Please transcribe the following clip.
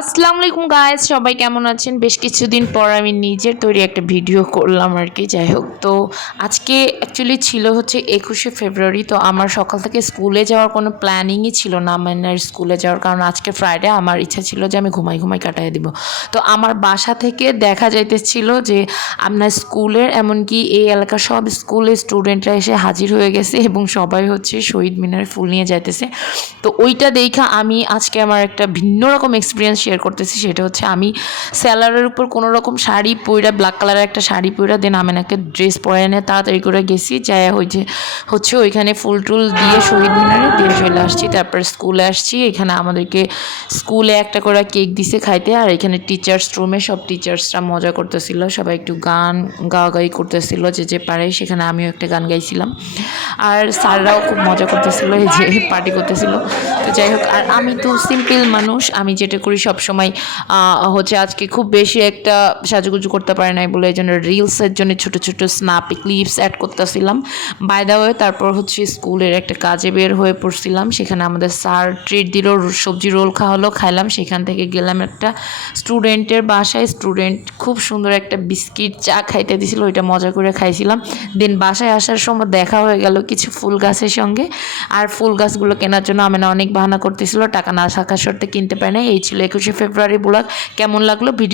আসসালামু আলাইকুম গাইস, সবাই কেমন আছেন? বেশ কিছুদিন পর আমি নিজের তৈরি একটা ভিডিও করলাম আর কি। যাই হোক, তো আজকে অ্যাকচুয়ালি ছিল হচ্ছে 21শে ফেব্রুয়ারি। তো আমার সকাল থেকে স্কুলে যাওয়ার কোনো প্ল্যানিংই ছিল না, মানে স্কুলে যাওয়ার, কারণ আজকে ফ্রাইডে। আমার ইচ্ছা ছিল যে আমি ঘুমাই ঘুমাই কাটাই দিব। তো আমার বাসা থেকে দেখা যাইতেছিল যে আপনার স্কুলের, এমনকি এই এলাকার সব স্কুলের স্টুডেন্টরা এসে হাজির হয়ে গেছে এবং সবাই হচ্ছে শহীদ মিনারে ফুল নিয়ে যাইতেছে। তো ওইটা দেখা আমি আজকে আমার একটা ভিন্ন রকম এক্সপিরিয়েন্স শেয়ার করতেছি। সেটা হচ্ছে আমি স্যালারের উপর কোনো রকম শাড়ি পইরা, ব্ল্যাক কালারের একটা শাড়ি পইরা, দেন আমি একটা ড্রেস পরে এনে তাড়াতাড়ি করে গেছি, যাই হচ্ছে ওইখানে ফুল টুল দিয়ে শহীদ মিনারে দিয়ে চলে আসছি। তারপর স্কুলে আসছি, এখানে আমাদেরকে স্কুলে একটা করে কেক দিছে খাইতে। আর এখানে টিচার্স রুমে সব টিচার্সরা মজা করতেছিল, সবাই একটু গান গাওয়াগাই করতেছিল যে যে পারে। সেখানে আমিও একটা গান গাইছিলাম, আর স্যাররাও খুব মজা করতেছিল, এই যে পার্টি করতেছিল। তো যাই হোক, আর আমি তো সিম্পল মানুষ, আমি যেটা করি সব সময় হচ্ছে আজকে খুব বেশি একটা সাজুগুজু করতে পারি নাই বলে এই জন্য রিলসের জন্য ছোটো ছোটো স্ন্যাপি ক্লিপস অ্যাড করতেছিলাম। বাই দ্য ওয়ে, তারপর হচ্ছে স্কুলের একটা কাজে বের হয়ে পড়ছিলাম। সেখানে আমাদের স্যার ট্রিট দিল, সবজি রোল খাওয়ালো, খাইলাম। সেখান থেকে গেলাম একটা স্টুডেন্টের বাসায়। স্টুডেন্ট খুব সুন্দর একটা বিস্কিট চা খাইতে দিছিল, ওইটা মজা করে খাইছিলাম। দেন বাসায় আসার সময় দেখা হয়ে গেল কিছু ফুল গাছের সঙ্গে। আর ফুল গাছগুলো কেনার জন্য আমি অনেক বাহানা করতেছিল, টাকা না থাকার শর্তে কিনতে পারি না। এই ছিল 21শে ফেব্রুয়ারি ব্লগ। কেমন লাগলো ভিডিও?